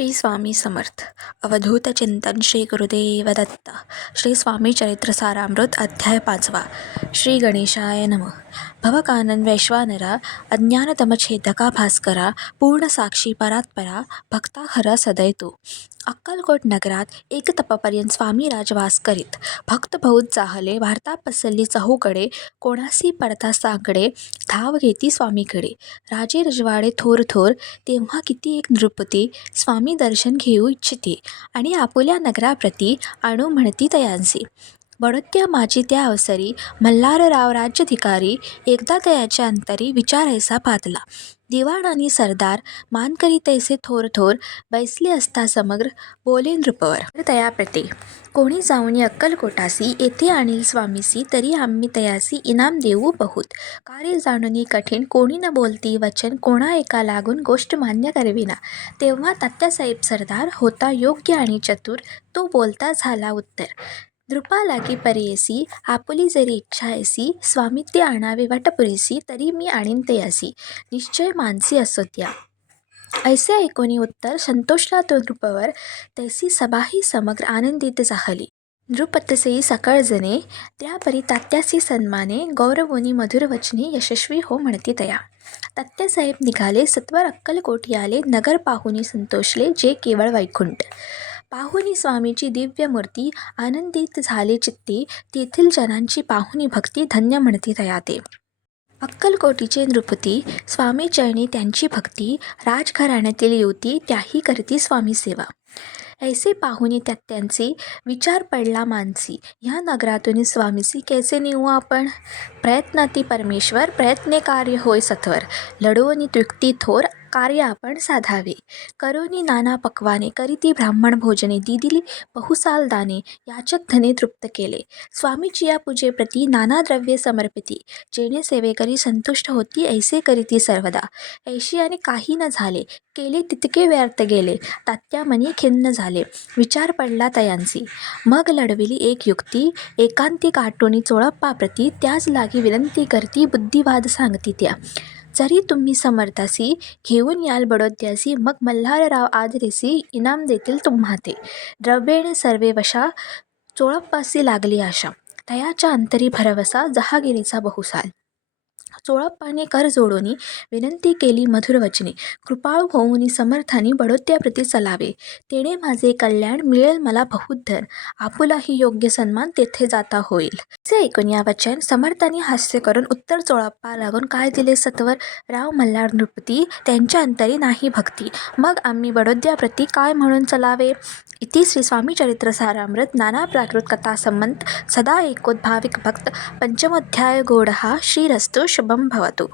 श्री स्वामी समर्थ. अवधूत चिंतन श्री गुरुदेव दत्त श्री स्वामी चरित्र सारामृत अध्याय पाचवा. श्री गणेशाय नम. भवकानन वैश्वानरा अज्ञानतमछेदका भास्करा पूर्ण साक्षी परात्परा भक्ता खरा सदैतो. अक्कलकोट नगरात एक तपापर्यंत स्वामी राजवास करीत. भक्त बहुत चाहले भारता पसरली चहूकडे कोणासी पडता साकडे धाव घेती स्वामीकडे. राजे रजवाडे थोर थोर तेव्हा किती एक नृपती स्वामी दर्शन घेऊ इच्छिते आणि आपुल्या नगराप्रती आणू म्हणती तयांसी. बडोत्या माझी त्या अवसरी मल्हारराव राज्याधिकारी एकदा तयाच्या अंतरी विचारायचा पातला. दिवाण आणि सरदार मानकरी तैसे थोर थोर बैसले असता समग्र बोले नृपवर तयाप्रते कोणी जाऊन अक्कलकोटासी येथे आणील स्वामीसी तरी आम्ही तयासी इनाम देऊ बहुत. कार्य जाणूनी कठीण कोणी न बोलती वचन कोणा एका लागून गोष्ट मान्य करविना. तेव्हा तात्यासाहेब सरदार होता योग्य आणि चतुर तो बोलता झाला उत्तर. दृपालागी परेयसी आपुली जरी इच्छा ऐसी स्वामी ते आणावे वटपुरीसी तरी मी आणीन ते असी. निश्चय मानसी असोत्या ऐसे ऐकोनी उत्तर संतोषला तो नृपवर तैसी सभाही समग्र आनंदित झाली. नृपतसेई सकळजने त्यापरी तात्यासी सन्माने गौरवोनी मधुर वचने यशस्वी हो म्हणती तया. तात्यासाहेब निघाले सत्वर अक्कलकोटी आले नगर पाहुनी संतोषले जे केवळ वैकुंठ. पाहुनी स्वामीची दिव्य मूर्ती आनंदित झाले चित्ती तेथील जनांची पाहुनी भक्ती धन्य म्हणती तयाते. अक्कलकोटीचे नृपती स्वामी चरणी त्यांची भक्ती राजघराण्यातील युवती त्याही करती स्वामी सेवा. ऐसे पाहुणे त्यात त्यांचे विचार पडला मानसी. ह्या नगरातून स्वामीसी कैसे नेऊ आपण? प्रयत्नाती परमेश्वर प्रयत्ने कार्य होय सथवर. लढवणी तृक्ती थोर कार्य आपण साधावे. करोनी नाना पक्वाने करीती ब्राह्मण भोजने दिदिली बहुसाल दाने याचक धने तृप्त केले. स्वामीची या पूजेप्रती नाना द्रव्ये समर्पिती. जेणे सेवेकरी संतुष्ट होती ऐसे करीती सर्वदा. ऐशी आणि काही न झाले केले तितके व्यर्थ गेले तात्या मनी खिन्न झाले. विचार पडला तयांसी. मग लढविली एक युक्ती एकांती काटोनी चोळप्पाप्रती त्याच लागी विनंती करती बुद्धिवाद सांगती त्या. जरी तुम्ही समर्थासी घेऊन याल बडोद्यासी मग मल्हारराव आदरेसी इनाम देतील तुम्हा ते द्रव्येणे सर्वे वशा चोळप्पासी लागली आशा. तयाच्या अंतरी भरवसा जहागिरीचा बहुसाल. चोळप्पाने कर जोडोनी विनंती केली मधुर वचने. कृपाळू होऊनी समर्थानी बडोद्याप्रती चलावे. तेणे माझे कल्याण मिळेल मला बहुद्धर आपुलाही योग्य सन्मान तेथे जाता होईल. असे ऐकून या वचन समर्थानी हास्य करून उत्तर चोळप्पा लागून काय दिले सत्वर? राव मल्हार नृपती त्यांच्या अंतरी नाही भक्ती. मग आम्ही बडोद्याप्रती काय म्हणून चलावे? इति श्री स्वामी चरित्र सारामृत नाना प्राकृत कथा संबंध सदा एकोद्भाविक भक्त. पंचमोध्याय गोडहा श्रीरस्तु शुभम भवतु.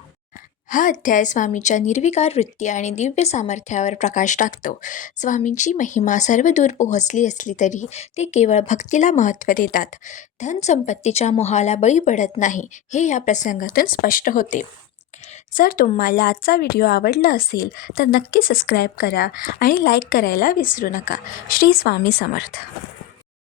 हा अध्याय स्वामीच्या निर्विकार वृत्ती आणि दिव्य सामर्थ्यावर प्रकाश टाकतो. स्वामींची महिमा सर्व दूर पोहोचली असली तरी ते केवळ भक्तीला महत्त्व देतात. धनसंपत्तीच्या मोहाला बळी पडत नाही हे या प्रसंगातून स्पष्ट होते. जर तुम्हाला आजचा व्हिडिओ आवडला असेल तर नक्की सबस्क्राईब करा आणि लाईक करायला विसरू नका. श्री स्वामी समर्थ.